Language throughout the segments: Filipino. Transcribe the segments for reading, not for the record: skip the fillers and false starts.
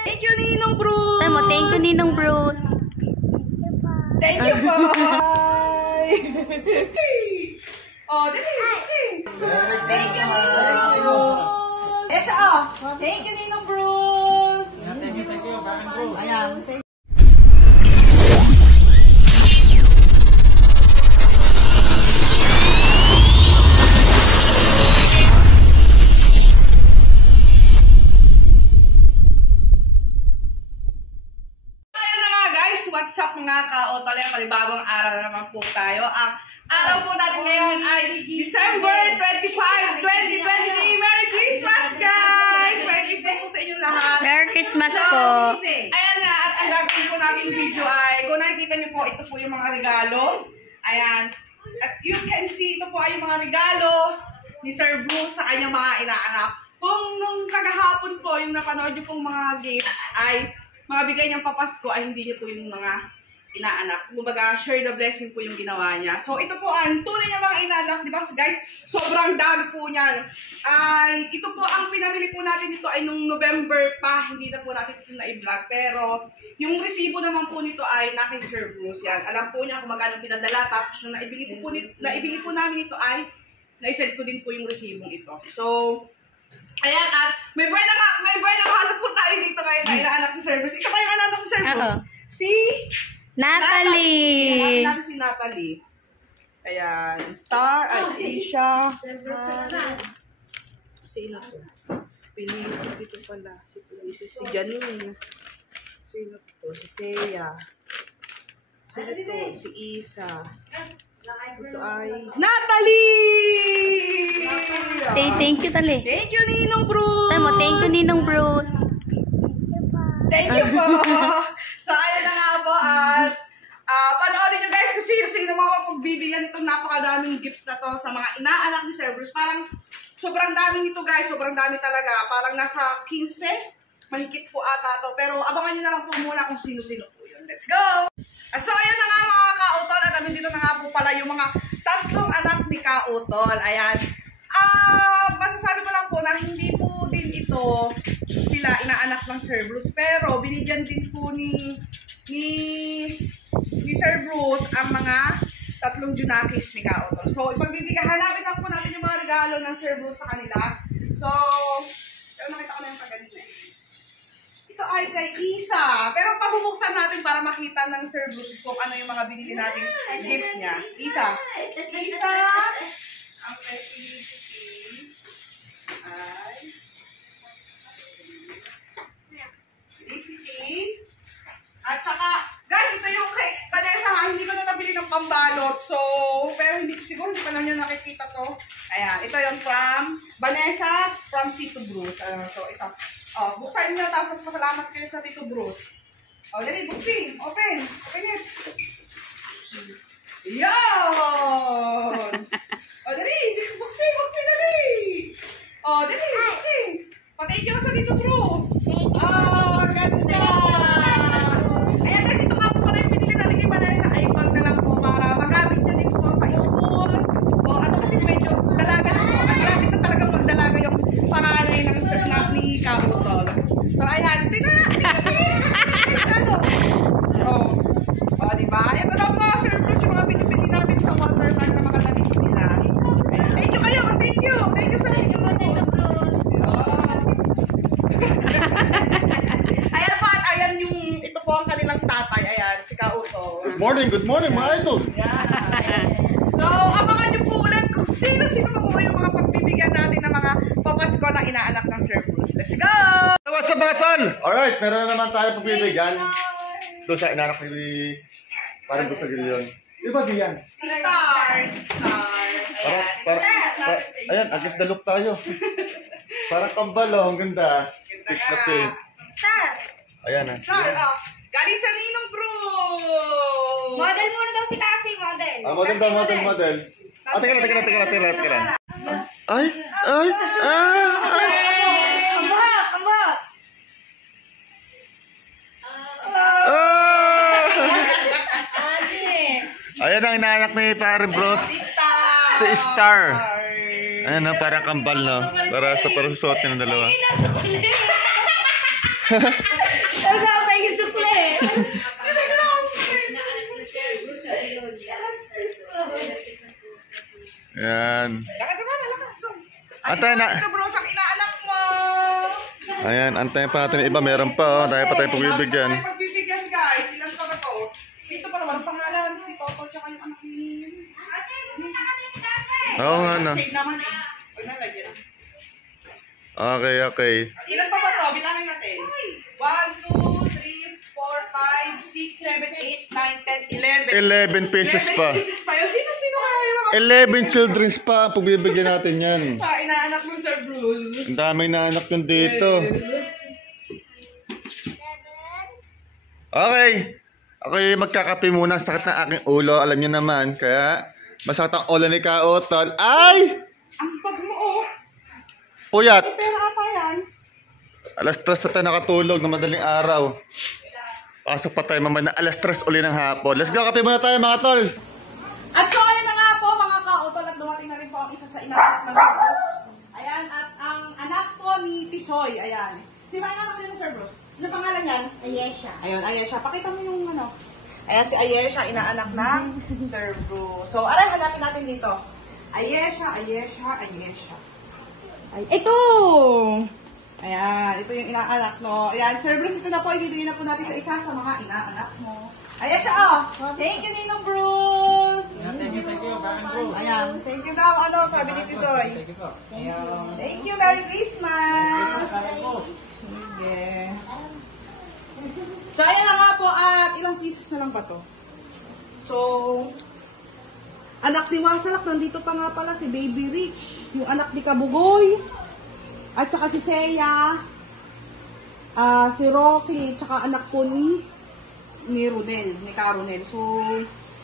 Thank you, Ninong Bruce. Sabi mo, thank you, Ninong Bruce. Thank you po. Oh, dali. Thank you, Ninong Bruce. Eh, siya, oh. Thank you, Ninong Bruce. Thank you, Bruce. Ayan. What's up mga ka-otol? Panibagong araw na naman po tayo. Ang araw po natin ngayon ay December 25, 2023. Merry Christmas, guys! Merry Christmas po sa inyong lahat. Merry Christmas po. Ayan nga, at ang gagawin po natin video ay, kung nakikita niyo po, ito po yung mga regalo. Ayan. At you can see, ito po ay yung mga regalo ni Sir Bruce sa kanyang mga inaanak. Kung nung kagahapon po, yung napanood niyo pong mga gift ay mga bigay niyang papasko ay hindi niya po yung mga inaanak. Kumbaga, share the blessing po yung ginawa niya. So, ito po ang tunay niya mga inaanak, di ba guys? Sobrang dami po niyan. Ito po ang pinamili po natin dito ay nung November pa, hindi na po natin ito na-i-vlog. Pero, yung resibo naman po nito ay na kay Sir Bruce. Yan. Alam po niya kung magkano pinadala. Tapos, yung naibili po namin ito ay, na-send ko din po yung resibong ito. So, ayan, at may buhay na hanap po tayo dito ngayon na inaanak ni Sir Bruce. Ito ba yung anak ni Sir Bruce? Si Natalie. Natin si Natalie. Ayan, Star at Asia. Sino po? Pinisip dito pala. Si Janine. Sino po? Si Seya. Sino to? Si Isa. Ito ay Natalie! Thank you, Tali. Thank you, Ninong Bruce! Sabi mo, thank you, Ninong Bruce. Thank you po! So, ayun na nga po at panoorin nyo guys kung sino mga pagbibigyan itong napakadaming gifts na to sa mga inaanak ni Sir Bruce. Parang sobrang dami nito guys, sobrang dami talaga. Parang nasa 15, mahigit po ata to. Pero abangan nyo na lang po muna kung sino-sino po yun. Let's go! So, ayun na nga mga ka-utol at nandito na nga po pala yung mga tatlong anak ni ka-utol. Ayan. Masasabi ko lang po na hindi po din ito sila inaanak ng Sir Bruce. Pero binigyan din po ni Sir Bruce ang mga tatlong junakis ni ka-utol. So, hanapin lang po natin yung mga regalo ng Sir Bruce sa kanila. So, nakita ko na yung pagganito eh. Ito ay kay Isa. Pero pabubuksan natin para makita ng Sir Bruce kung ano yung mga binili nating gift niya. Isa. Ang felicity ay felicity. At saka, guys, ito yung kay Vanessa ha. Hindi ko na nabili ng pambalot. So, pero siguro hindi pa lang nyo nakikita to. Ayan, ito yung from Vanessa, from Tito Bruce. So, ito. Oh, buksan nyo, tapos pasalamat kayo sa Tito Bruce. Oh, dali, buksin. Open it. Yun! Oh, dali, buksin, dali. Oh, dali, buksin. Patay nyo sa Tito Bruce. Oh, ganda. Ayan guys, ito nga po pala yung pinili natin kay Vanessa. Ay, bag na lang po para magamit nyo din po sa school. O ano kasi medyo dalaga na po. Magamit na talagang magdalaga yung panganay ng sir na ni ka-utol. So, ayan. Tingnan na. Ano? Oh, diba? Ito na po, Sir Bruce, yung mga pinipili natin sa water park na makadali nila. Thank you kayo. Thank you sa Tito Bruce. Ayan po, at ayan yung, ito po ang kanilang tatay. Ayan, si ka-utol. Good morning mga idol. Yan. So, abangan nyo po ulit kung sino-sino pa po yung mga pagbibigyan natin ng mga papasko na inaanak ng Sir Bruce. Let's go! What's up mga tol? Alright, meron na naman tayo pagbibigyan. Doon sa inaanak ni parang doon sa gilyon. Iba din yan. Star. Ayan, agis the look tayo. Parang kambalo, ang ganda. Fix na pin. Star. Ayan ha. Star, oh. Galing sa Ninong Bruce. Model muna daw si Cassie, model. Model. Teka lang. Ay. Kambak. Ayan ang inaanak ni Parang Bruce. Si Star. Si Star. Ayan no, para kambal no. Para susuot ng dalawa. Nasa kuli. Kasama yung sukli. Ayan. Antay na. Ito bro, sa inaanak mo. Ayan, antayin pa natin yung iba. Meron pa, oh. Dahil pa tayo pagbibigyan. Tayo pagbibigyan guys. Ilan pa ba to? Dito pa naman ang pangalan. Si Toto tsaka yung anak ni... Oo nga no. Save naman eh. Huwag na lagyan. Okay, okay. Ilan pa ba to? Bilangin natin. 1, 2, 3, 4, 5, 6, 7, 8, 9, 10, 11. 11 pesos pa. 11 pesos pa yun. Sino kaya yung mga... 11 children's pa. Pagbibigyan natin yan. Inaanak mo, Sir Bruce. Ang daming naanak yun dito. Okay. Ako yung magkakape muna. Sakit na aking ulo. Alam niyo naman. Kaya masakit ang ulo ni Kaotol. Ay! Ang bag mo oh. Puyat. May pera ata yan. Alas 3 na tayo nakatulog na madaling araw. Pasok pa tayo mamaya na alas 3 uli ng hapon. Let's go. Kape muna tayo mga tol. At so, ayun na nga po mga kautol at dumating na rin po ang isa sa inaanak ng Sir Bruce. Ayan, at ang anak po ni Tisoy, ayan. Sino ang anak niya ng Sir Bruce? Ano pangalan yan? Ayesha. Ayun, Ayesha. Pakita mo yung ano. Ayan si Ayesha, inaanak ng Sir Bruce. So, aray, hanapin natin dito. Ayesha. Ay, ito! Ayan, ito yung inaanak mo. Ayan, Sir Bruce, ito na po, ibibigay na po natin sa isa sa mga inaanak mo. Ayesha, oh! Thank you, Ninong Bruce! Thank you, Bruce. Ayan, thank you daw, ano, sabi ni Tisoy. Ayan, thank you, Merry Christmas! Sige. So, ayan na nga po, at ilang pieces na lang ba to? So, anak ni Wasalak, nandito pa nga pala si Baby Rich, yung anak ni Kabugoy, at saka si Seya, si Rocky, tsaka anak po ni Rodel, ni Caronel. So,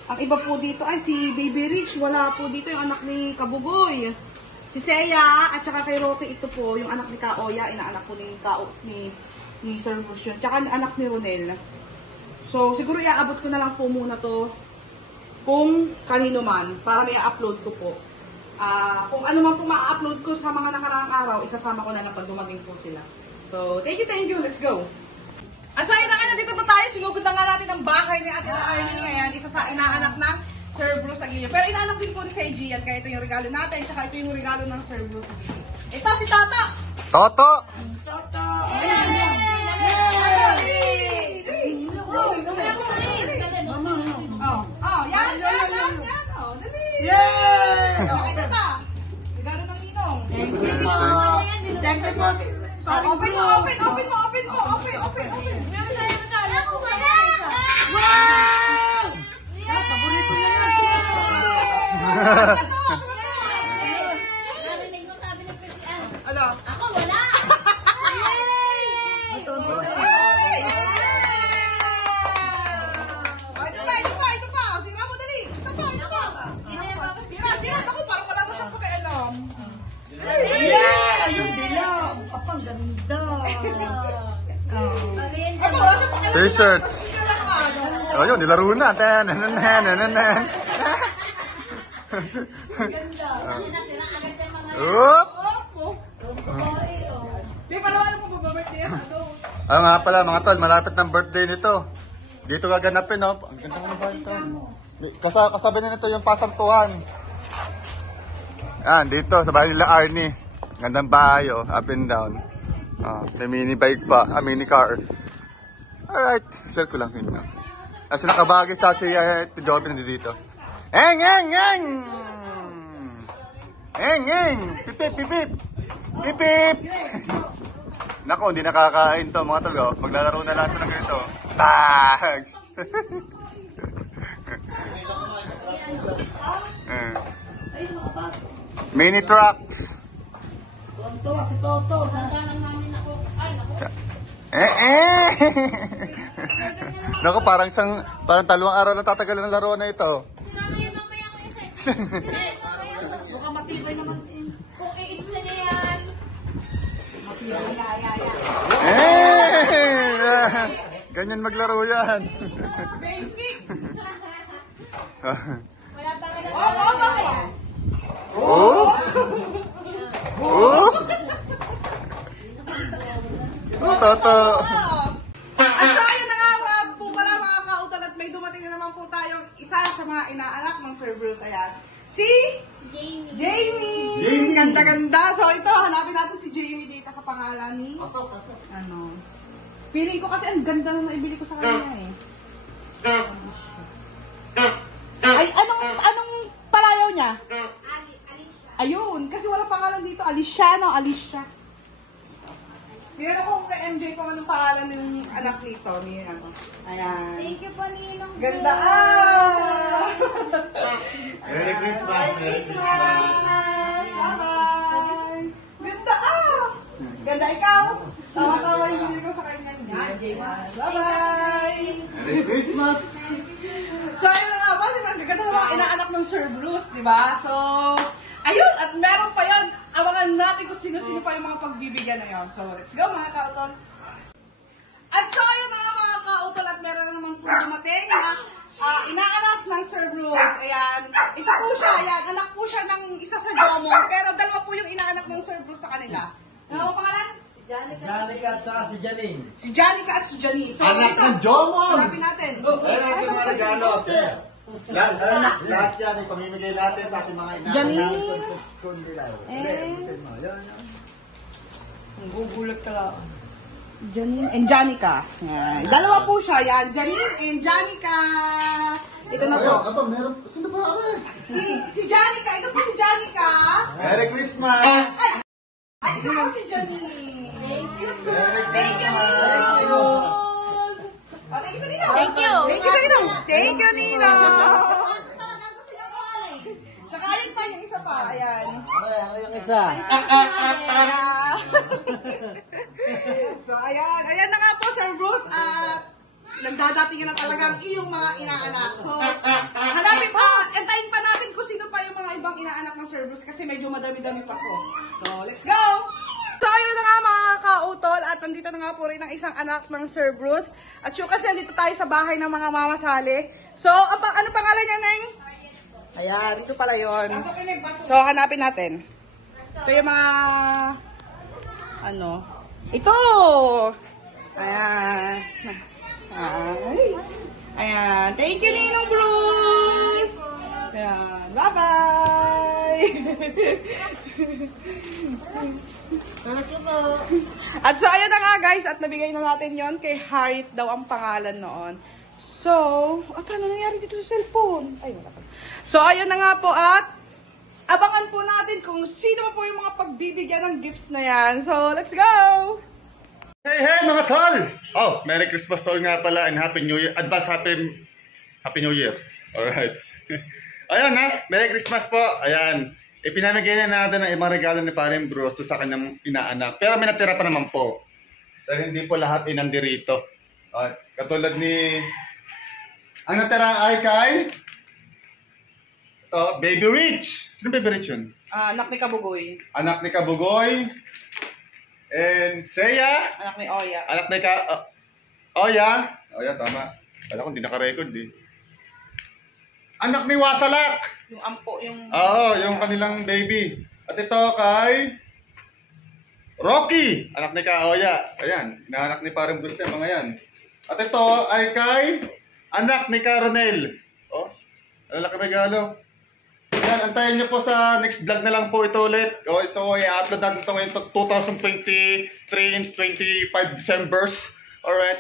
ang iba po dito ay si Baby Rich, wala po dito yung anak ni Kabugoy. Si Seya, at saka kay Rocky, ito po, yung anak ni Kaoya, inaanak po ni Sir Bruce yun. Tsaka anak ni Ronel. So, siguro iaabot ko na lang po muna to kung kanino man, para may upload ko po. Kung ano man po ma-upload ko sa mga nakaraang araw, isasama ko na lang pag dumating po sila. So, thank you. Let's go. Asaya na nga, dito po tayo. Sinugod na nga natin ang bahay ni Ate Arnie. Ngayon, isa sa inaanak ng Sir Bruce Aguilio. Pero inaanak din po ni Sir Gian, kaya ito yung regalo natin. Tsaka ito yung regalo ng Sir Bruce Aguilio. Ito si Tata. Toto! Ayan. Tata, dali. Oh, yan. Oh, dali. Yay! Okay, Tata. Regalo ng Ninong. Thank you po. Open mo. Ako wala! Wow! Paborito niya yan. Narinig mo sabi ng Christian. Ano? Ako wala! Ito pa. Sira mo dali. Ito pa. Sira. Ako, parang wala mo siyang pakialam. Ayun dilaw. Apang ganda. Ako, wala siyang pakialam. T-shirts. Ayun, nilaro na. Oop! Di, palawan mo pa ba-birthday yan? Nga pala mga tol, malapit ng birthday nito. Dito gaganapin, no? Ang ganda ko ng bahay ito. Kasabi na nito yung pasantuhan. Dito, sa bahay nila Arnie. Gandang bahay, oh. Up and down. May mini bike pa. Mini car. Alright. Share ko lang sa inyo. Kasi nakabagay sa si Tidobi nandito dito. Eng! Pipip! Nako, hindi nakakain to mga tol. Maglalaro na lang ito ng ganito. Tags! Mini trucks. Tonto, si Toto. Sandalan namin ako. Ay, naku. Naku, parang dalawang araw na tatagal ng laro na ito. Sira na yun mamaya ko isa. Sira yun mamaya. Mukhang matibay naman. Kung iitsa niya yan. Ganyan maglaro yan. Basic. Wala pa nga Oh! Oh! Oh! Toto! At so, ayun na nga po pala mga kautal at may dumating na naman po tayong isa sa mga inaanak ng Sir Bruce. Ayan. Si Jamie! Ganda-ganda. So ito, hanapin natin si Jamie dito sa pangalan ni... Ano? Feeling ko kasi ang ganda na naibili ko sa kanya eh. Ay, anong palayaw niya? Ayun, kasi wala pangalan dito. Alicia, no? Alicia. Tinanong ko kay MJ kung anong pangalan ng anak nito. Ayan. Thank you po, Ninong. Ganda ah! Merry Christmas! Merry Christmas! Bye-bye! Ganda ah! Ganda ikaw! Tawa-tawa yung bili ko sa kanya niya. Bye-bye! Merry Christmas! So, ayun na nga ba? Ang ganda ng mga inaanak ng Sir Bruce, di ba? So, ayun! At meron pa yun. Abangan natin kung sino-sino pa yung mga pagbibigyan na yun. So, let's go mga kautol! At so, ayun na nga mga kautol at meron na naman po dumating na inaanak ng Sir Bruce. Ayan. Isa po siya. Ayan. Anak po siya ng isa sa Jomo. Pero dalawa po yung inaanak ng Sir Bruce sa kanila. Ano ang pangalan? Janica at saka si Janine. Si Janica at si Janine. So, Anak ito, ng Jomo! hanapin natin. Ayan ang ating mga regalo. Lahat yan, ipamimigay natin sa ating mga inaanak. Janine. Gugulat ka lang. Janine and Janica. Yan. Dalawa po siya. Yan. Janine and Janica. Ito na po. Aba, meron. Sino ba? Si Janica. Ito po si Janica. Merry Christmas! Ay, ito po si Janine. Merry Thank you, Christmas! Nino. Oh, thank you sa Nino. Thank you. Thank you sa Nino. Thank you, Nino. Tsaka ayun pa yung isa pa. Ayan. Ano yung isa? So, ayan. Ayan na nga po, Sir Bruce. At nagdadating na talaga ang iyong mga inaanak. So, hanapin pa. Entayin pa natin kung sino pa yung mga ibang inaanak ng Sir Bruce kasi medyo madami-dami pa po. So, let's go! So, ayun na nga mga kautol. At nandito na nga po rin ang isang anak ng Sir Bruce. At yung kasi nandito tayo sa bahay ng mga mamasali. So, ano pangalan niya, Neng? Ayan, dito pala yun. So, hanapin natin. Ito yung mga... Ano? Ito! Ayan. Ayan. Thank you, Ninong Bruce! Ayan. Bye-bye! Thank you po. At so, ayun na nga guys. At nabigay na natin yon kay Harit daw ang pangalan noon. So, paano nangyari dito sa cellphone? Ay, wala pa. So, ayun na nga po at abangan po natin kung sino pa po yung mga pagbibigyan ng gifts na yan. So, let's go! Hey mga tol! Oh, Merry Christmas tol nga pala and Happy New Year. Advance Happy New Year. Alright. Ayan ha, Merry Christmas po. Ayan. Ipinamigay na natin ang ibang regalo ni Paring Bruce sa kanyang inaanak. Pero may natira pa naman po. Dahil hindi po lahat ay nandirito. Katulad ni... Ang natira ay kay... Ito, Baby Rich. Sino Baby Rich yun? Anak ni Kabugoy. Anak ni Kabugoy. And Seya. Anak ni Oya. Anak ni Oya. Oya, tama. Kala ko hindi naka-record eh. Anak ni Wasalak. Yung ampo, yung... Oo, yung kanilang baby. At ito kay Rocky. Anak ni Kaoya. Ayan, inaanak ni Paring Bruce yung mga yan. At ito ay kay anak ni Caronel. Oh, lalaki regalo. Yan, antayin nyo po sa next vlog na lang po ito ulit. O, ito ay i-upload natin ito ngayon 2023 and 25 Decembers. Alright.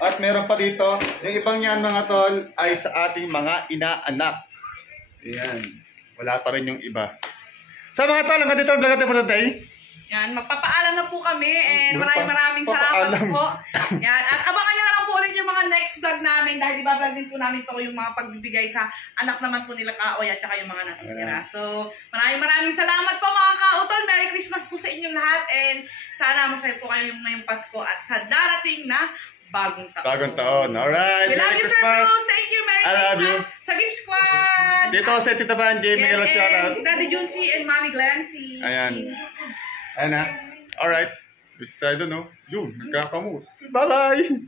At meron pa dito, yung ibang yan mga tol ay sa ating mga inaanak. Ayan. Wala pa rin yung iba. So mga tol, hanggang dito ang vlog natin po today. Yan, magpapaalam na po kami and maraming salamat po. Yan, at abangan nyo na lang po ulit yung mga next vlog namin dahil di ba vlog din po namin to yung mga pagbibigay sa anak naman po nila Kaoy at saka yung mga natitira. So, maraming salamat po mga kautol. Merry Christmas po sa inyong lahat and sana masaya po kayo ngayong Pasko at sa darating na bagong taon. Bagong taon. Alright. We love you, Sir Bruce. Thank you. Merry I love Christmas. you. Sa Gift Squad. Dito sa Tita Van, Jamie Yes, shoutout. and Daddy Juncy and Mommy Glancy. Ayan. Ayan na. Alright. Basta I don't know. Yun, nagkakamot. Bye-bye!